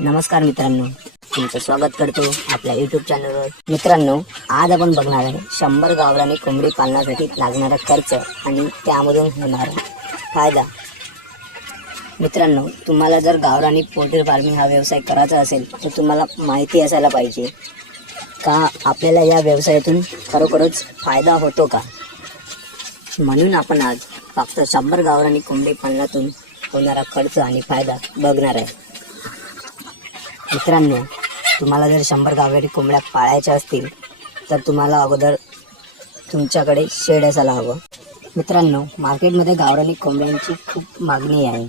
नमस्कार मित्रांनो, तुमचं स्वागत करतो आपल्या यूट्यूब चॅनलवर. मित्रांनो, आज आपण बघणार आहे 100 गावरानी कोंबडी पालनासाठी लागणारा खर्च आणि त्यामधून होणारा फायदा. मित्रांनो, तुम्हाला जर गावरानी पोल्ट्री फार्मिंग हा व्यवसाय करायचा असेल तर तुम्हाला माहिती असायला पाहिजे का आपल्याला या व्यवसायातून खरोखरच फायदा होतो का. म्हणून आपण आज फक्त 100 गावरानी कोंबडी पालनातून होणारा खर्च आणि फायदा बघणार आहे. मित्रांनो, तुम्हाला जर 100 गावरानी कोंबड्या पाळायच्या असतील तर तुम्हाला अगोदर तुमच्याकडे शेड असायला हवं. मित्रांनो, मार्केटमध्ये गावरानी कोंबड्यांची खूप मागणी आहे.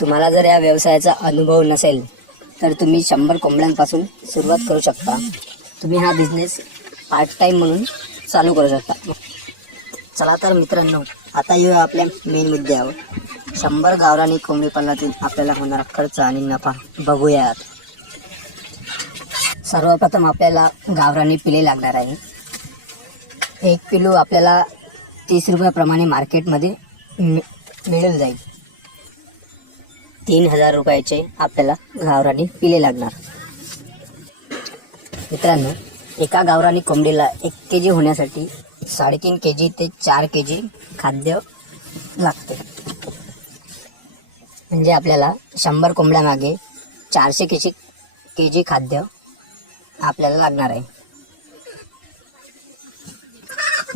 तुम्हाला जर या व्यवसायाचा अनुभव नसेल तर तुम्ही 100 कोंबड्यांपासून सुरुवात करू शकता. तुम्ही हा बिझनेस पार्ट टाईम म्हणून चालू करू शकता. चला तर मित्रांनो, आता येऊया आपल्या मेन मुद्द्यावर. 100 गावरानी कोंबडी पालनातून आपल्याला होणारा खर्च आणि नफा बघूयात. सर्वप्रथम आपल्याला गावरानी पिले लागणार आहे. एक पिलू आपल्याला 30 रुपयाप्रमाणे मार्केटमध्ये मिळून जाईल. 3000 रुपयाचे आपल्याला गावरानी पिले लागणार. मित्रांनो, एका गावरानी कोंबडीला 1 kg होण्यासाठी 3.5 kg ते 4 kg खाद्य लागते. म्हणजे आपल्याला 100 कोंबड्यामागे 400 kg खाद्य आपल्याला लागणार आहे.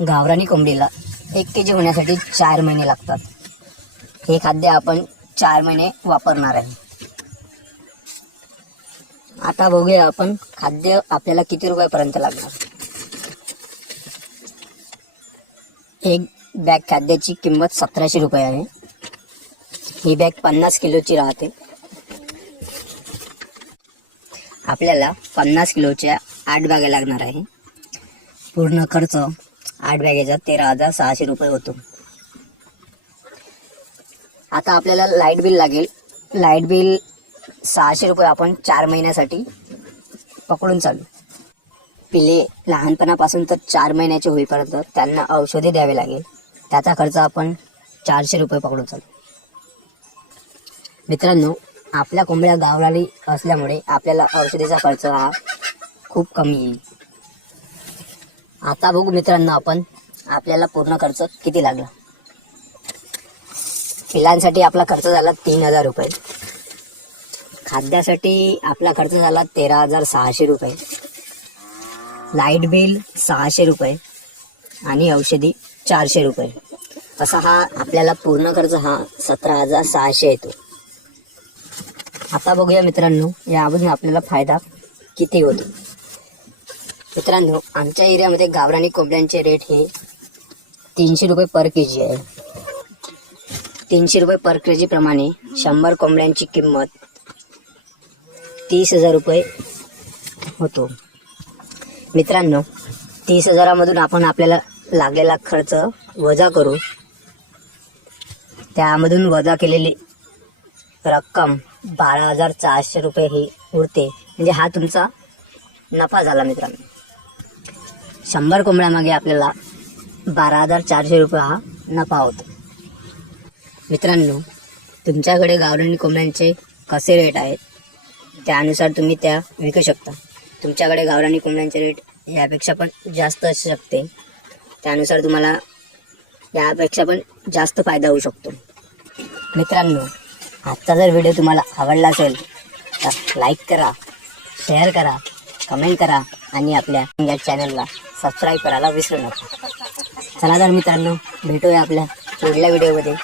गावरानी कोंबडीला 1 kg होण्यासाठी 4 महिने लागतात. हे खाद्य आपण 4 महिने वापरणार आहे. आता बघूया आपण खाद्य आपल्याला किती रुपयापर्यंत लागणार. एक बॅग खाद्याची किंमत 1700 रुपये आहे. ही बॅग 50 किलोची राहते. आपल्याला 50 किलोच्या 8 बॅगा लागणार आहे. पूर्ण खर्च 8 बॅगेचा 13,600 रुपये होतो. आता आपल्याला लाईट बिल लागेल. लाईट बिल 600 रुपये आपण 4 महिन्यासाठी पकडून चालू. पिले लहानपणापासून तर 4 महिन्याचे होईपर्यंत त्यांना औषधे द्यावे लागेल. त्याचा खर्च आपण 400 रुपये पकडून चालू. मित्रांनो, आपल्या कोंबड्या गावरानी असल्यामुळे आपल्याला औषधीचा खर्च हा खूप कमी येईल. आता बघू मित्रांनो, आपण आपल्याला पूर्ण खर्च किती लागला. पिलांसाठी आपला खर्च झाला 3000 रुपये. खाद्यासाठी आपला खर्च झाला 13,600 रुपये. लाईट बिल 600 रुपये आणि औषधी 400 रुपये. असा हा आपल्याला पूर्ण खर्च हा 17,600 येतो. आता बघूया मित्रांनो, यामधून आपल्याला फायदा किती होतो. मित्रांनो, आमच्या एरियामध्ये गावरानी कोंबड्यांचे रेट हे 300 रुपये पर kg आहे. 300 रुपये पर kg प्रमाणे 100 कोंबड्यांची किंमत 30,000 रुपये होतो. मित्रांनो, 30,000मधून आपण आपल्याला लागलेला खर्च वजा करू. त्यामधून वजा केलेली रक्कम 12,400 रुपये ही उरते. म्हणजे हा तुमचा नफा झाला. मित्रांनो, 100 कोंबड्यामागे आपल्याला 12,400 रुपये हा नफा होतो. मित्रांनो, तुमच्याकडे गावरानी कोंबड्यांचे कसे रेट आहेत त्यानुसार तुम्ही त्या विकू शकता. तुमच्याकडे गावरानी कोंबड्यांचे रेट यापेक्षा पण जास्त असू शकते. त्यानुसार तुम्हाला यापेक्षा पण जास्त फायदा होऊ शकतो. मित्रांनो, आजचा जर व्हिडिओ तुम्हाला आवडला असेल तर लाईक करा, शेअर करा, कमेंट करा आणि आपल्या या चॅनलला सबस्क्राईब करायला विसरू नका. चला तर मित्रांनो, भेटूया आपल्या पुढल्या व्हिडिओमध्ये.